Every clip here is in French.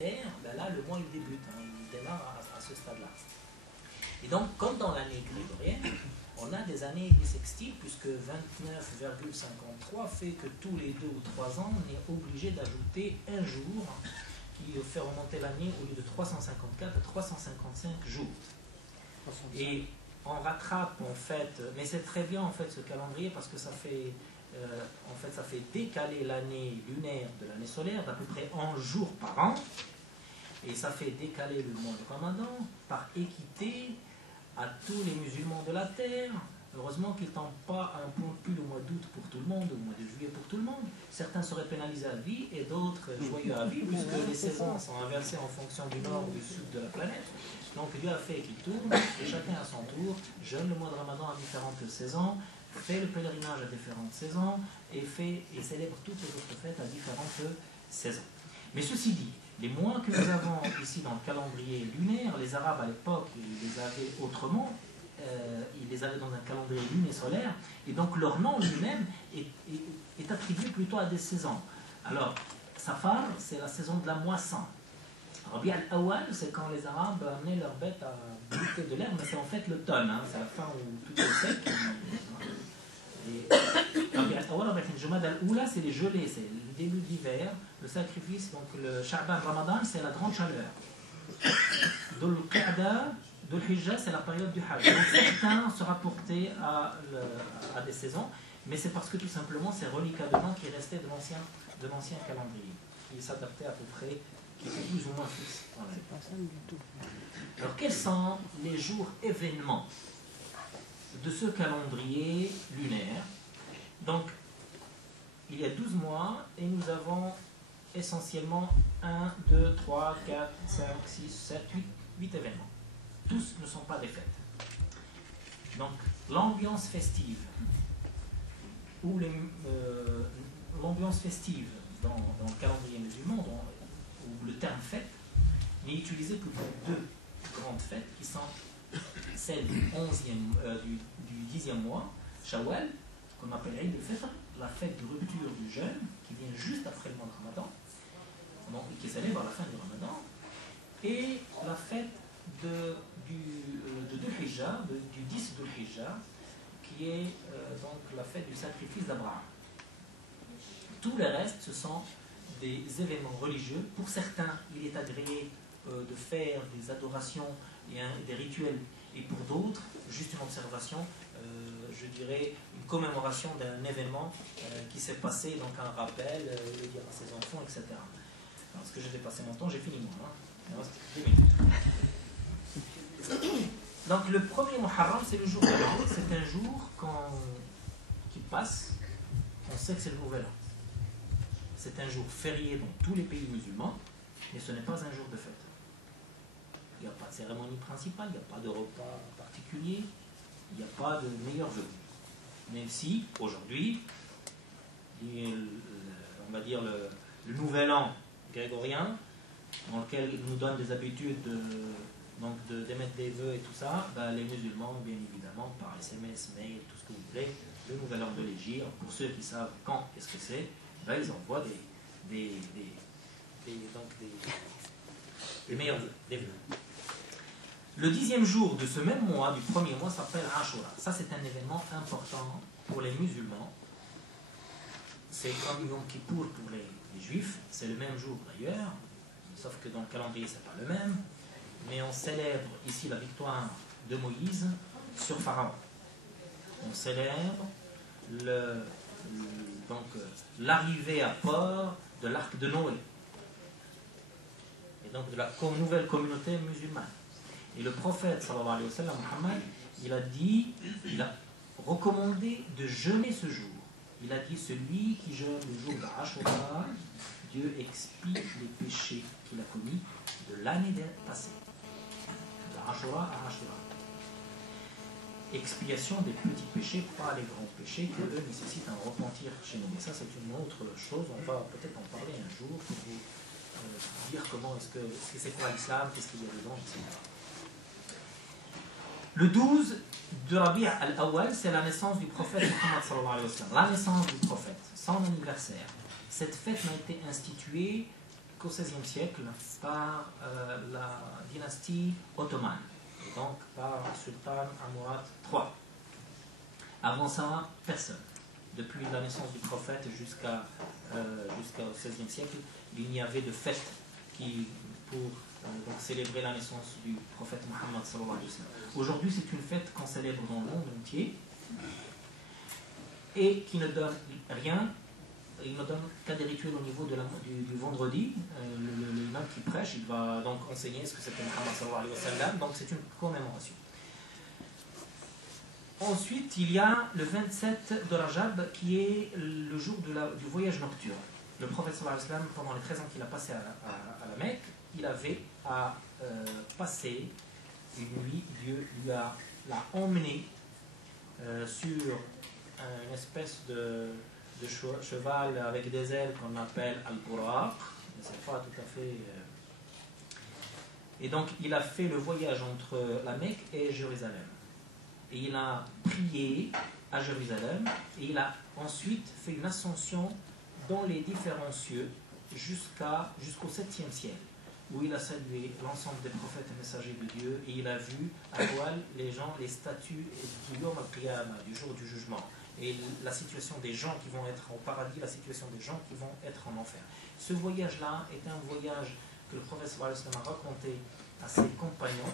ben là le mois il débute, hein, il démarre à ce stade-là. Et donc, comme dans l'année grégorienne, on a des années bissextiles, puisque 29,53 fait que tous les 2 ou 3 ans, on est obligé d'ajouter un jour qui fait remonter l'année au lieu de 354 à 355 jours. Et on rattrape en fait, mais c'est très bien en fait ce calendrier parce que ça fait, ça fait décaler l'année lunaire de l'année solaire d'à peu près 11 jours par an, et ça fait décaler le mois de Ramadan par équité à tous les musulmans de la terre. Heureusement qu'ils ne tombent pas à un point plus le mois d'août pour tout le monde, le mois de juillet pour tout le monde. Certains seraient pénalisés à vie et d'autres joyeux à vie, puisque les saisons sont inversées en fonction du nord ou du sud de la planète. Donc Dieu a fait qu'il tourne, et chacun à son tour jeûne le mois de Ramadan à différentes saisons, fait le pèlerinage à différentes saisons, et célèbre toutes les autres fêtes à différentes saisons. Mais ceci dit, les mois que nous avons ici dans le calendrier lunaire, les Arabes à l'époque, ils les avaient autrement. Ils les avaient dans un calendrier lunaire solaire, et donc leur nom lui-même est attribué plutôt à des saisons. Alors, Safar, c'est la saison de la moisson. Rabi al-Awwal, c'est quand les Arabes amenaient leurs bêtes à goûter de l'herbe, mais c'est en fait l'automne, hein, c'est la fin où tout est sec. Rabi al-Awwal, Jumad al-Oula, c'est les gelées, c'est le début d'hiver, le sacrifice, donc le Sha'ban Ramadan, c'est la grande chaleur. Dhul Qa'da, Dhul Hijjah, c'est la période du Hajj. Donc certains se rapportaient à des saisons, mais c'est parce que tout simplement c'est reliquat de temps qui restait de l'ancien calendrier, qui s'adaptait à peu près, qui était plus ou moins fixe. Alors quels sont les jours événements de ce calendrier lunaire? Donc il y a 12 mois et nous avons essentiellement 1, 2, 3, 4, 5, 6, 7, 8 événements. Tous ne sont pas des fêtes. Donc, l'ambiance festive, ou l'ambiance festive dans le calendrier musulman, où le terme fête n'est utilisé que pour 2 grandes fêtes, qui sont celle du 10e mois, Shawwal, qu'on appelle Eid al-Fitr, la fête de rupture du jeûne, qui vient juste après le mois de Ramadan, qui célèbre à la fin du Ramadan, et la fête de Dhul Hijjah, du 10 Dhul Hijjah, qui est donc la fête du sacrifice d'Abraham. Tout le reste, ce sont des événements religieux. Pour certains, il est agréé de faire des adorations et des rituels, et pour d'autres, juste une observation, je dirais une commémoration d'un événement qui s'est passé, donc un rappel, le dire à ses enfants, etc. Parce que j'ai dépassé mon temps, j'ai fini moi. Hein. Il me reste 2 minutes. Donc le premier Muharram, c'est le jour de l'an. C'est un jour qui passe, on sait que c'est le nouvel an. C'est un jour férié dans tous les pays musulmans, mais ce n'est pas un jour de fête. Il n'y a pas de cérémonie principale, il n'y a pas de repas particulier, il n'y a pas de meilleur vœu. Même si, aujourd'hui, on va dire le nouvel an grégorien, dans lequel il nous donne des habitudes d'émettre des vœux et tout ça, ben, les musulmans, bien évidemment, par SMS, mail, tout ce que vous voulez, le nouvel an de l'Hégire, pour ceux qui savent quand est-ce que c'est, ben, ils envoient des meilleurs vœux, des vœux. Le 10e jour de ce même mois, du premier mois, s'appelle Ashura. Ça, c'est un événement important pour les musulmans. C'est comme Yom Kippour pour les juifs, c'est le même jour d'ailleurs, sauf que dans le calendrier, c'est pas le même. Mais on célèbre ici la victoire de Moïse sur Pharaon. On célèbre l'arrivée à port de l'arc de Noé. Et donc de la nouvelle communauté musulmane. Et le prophète, sallallahu alayhi wa sallam, Muhammad, il a recommandé de jeûner ce jour. Il a dit, celui qui jeûne le jour d'Ashura, Dieu expie les péchés qu'il a commis de l'année passée. Ashura à Ashura. Expiation des petits péchés, pas les grands péchés, qui eux nécessitent un repentir chez nous. Mais ça, c'est une autre chose. On va peut-être en parler un jour pour vous dire comment c'est quoi l'islam, qu'est-ce qu'il y a dedans, etc. Le 12 de Rabi' al-Awwal, c'est la naissance du prophète Muhammad sallallahu alayhi wa sallam. La naissance du prophète, son anniversaire. Cette fête n'a été instituée qu'au XVIe siècle par la dynastie ottomane, et donc par le sultan Amourat III. Avant ça, personne. Depuis la naissance du prophète jusqu'au XVIe siècle, il n'y avait de fête pour donc célébrer la naissance du prophète Mohammed sallallahu alayhi wa sallam. Aujourd'hui, c'est une fête qu'on célèbre dans le monde entier et qui ne donne rien, il ne donne qu'à des rituels au niveau du vendredi. L'imam qui prêche, il va donc enseigner ce que c'était Mohammed sallallahu alayhi wa sallam, donc c'est une commémoration. Ensuite, il y a le 27 de Rajab qui est le jour du voyage nocturne. Le prophète sallallahu alayhi wa sallam, pendant les 13 ans qu'il a passé à la Mecque, il avait à passer une nuit. Dieu l'a emmené sur une espèce de cheval avec des ailes qu'on appelle Al-Buraq. C'est pas tout à fait. Et donc, il a fait le voyage entre la Mecque et Jérusalem. Et il a prié à Jérusalem et il a ensuite fait une ascension dans les différents cieux jusqu'au 7e ciel, où il a salué l'ensemble des prophètes et messagers de Dieu et il a vu à voile les statues du Yom al-Qiyamah, du jour du jugement, et la situation des gens qui vont être au paradis, la situation des gens qui vont être en enfer. Ce voyage-là est un voyage que le prophète sallallahu alayhi wa sallam a raconté à ses compagnons,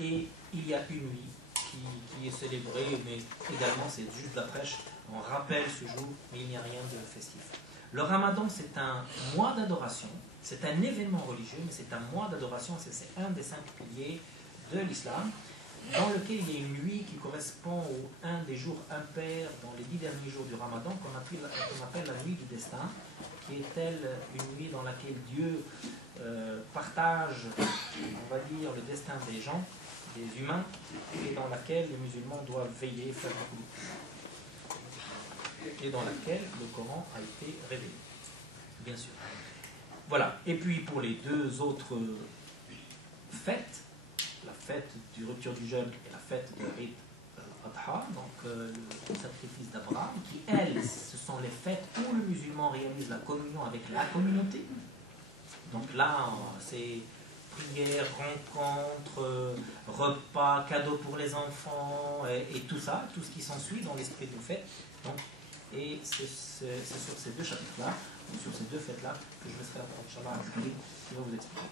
et il y a une nuit qui est célébrée, mais également c'est juste la prêche, on rappelle ce jour, mais il n'y a rien de festif. Le Ramadan, c'est un mois d'adoration, c'est un événement religieux, mais c'est un mois d'adoration, c'est un des 5 piliers de l'islam, dans lequel il y a une nuit qui correspond à un des jours impairs dans les 10 derniers jours du Ramadan, qu'on appelle la nuit du destin, qui est telle une nuit dans laquelle Dieu partage, on va dire, le destin des gens, des humains, et dans laquelle les musulmans doivent veiller, faire beaucoup, et dans laquelle le Coran a été révélé, bien sûr. Voilà. Et puis pour les deux autres fêtes, la fête du rupture du jeûne et la fête de Eid al-Adha, donc le sacrifice d'Abraham, qui elles, ce sont les fêtes où le musulman réalise la communion avec la communauté. Donc là, c'est prières, rencontres, repas, cadeaux pour les enfants et tout ça, tout ce qui s'ensuit dans l'esprit de fête. Donc, et c'est sur ces deux chapitres-là, ou sur ces deux fêtes-là, que je laisserai la parole, Inch'Allah, à Khalid, qui va vous expliquer.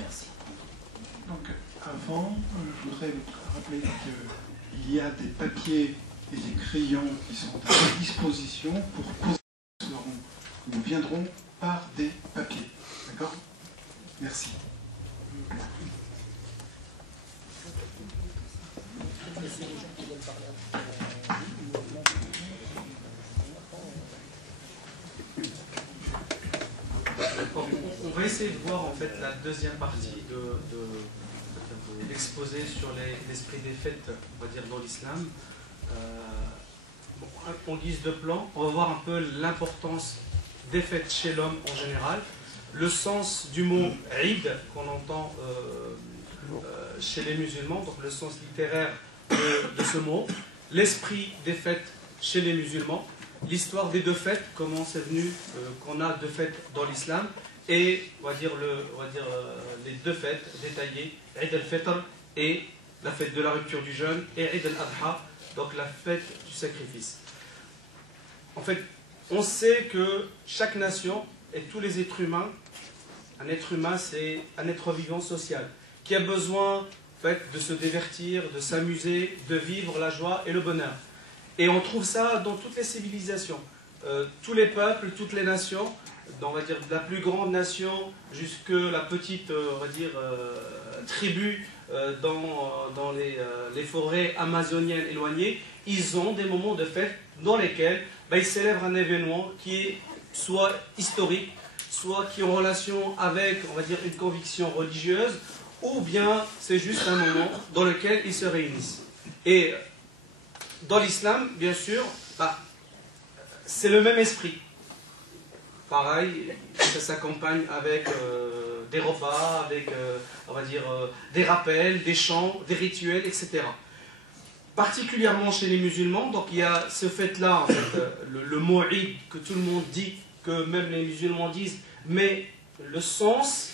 Merci. Donc, avant, je voudrais rappeler qu'il y a des papiers et des crayons qui sont à votre disposition pour poser nous viendrons par des papiers. D'accord? Merci. On va essayer de voir en fait la deuxième partie de l'exposé sur l'esprit des fêtes, on va dire, dans l'islam. En guise de plan, on va voir un peu l'importance des fêtes chez l'homme en général, le sens du mot Eid qu'on entend chez les musulmans, donc le sens littéraire de ce mot, l'esprit des fêtes chez les musulmans, l'histoire des deux fêtes, comment c'est venu qu'on a deux fêtes dans l'islam, et on va dire les deux fêtes détaillées, Eid al-Fitr et la fête de la rupture du jeûne, et Eid al-Adha, donc la fête du sacrifice. En fait, on sait que chaque nation et tous les êtres humains, un être humain c'est un être vivant social, qui a besoin en fait, de se divertir, de s'amuser, de vivre la joie et le bonheur. Et on trouve ça dans toutes les civilisations. Tous les peuples, toutes les nations, on va dire de la plus grande nation jusque la petite on va dire, tribu dans les forêts amazoniennes éloignées, ils ont des moments de fête dans lesquels ils célèbrent un événement qui est soit historique, soit qui est en relation avec, on va dire, une conviction religieuse, ou bien c'est juste un moment dans lequel ils se réunissent. Et dans l'islam, bien sûr, c'est le même esprit. Pareil, ça s'accompagne avec des repas, avec, on va dire, des rappels, des chants, des rituels, etc. Particulièrement chez les musulmans, donc il y a ce fait-là, en fait, le mot Eid que tout le monde dit, que même les musulmans disent, mais le sens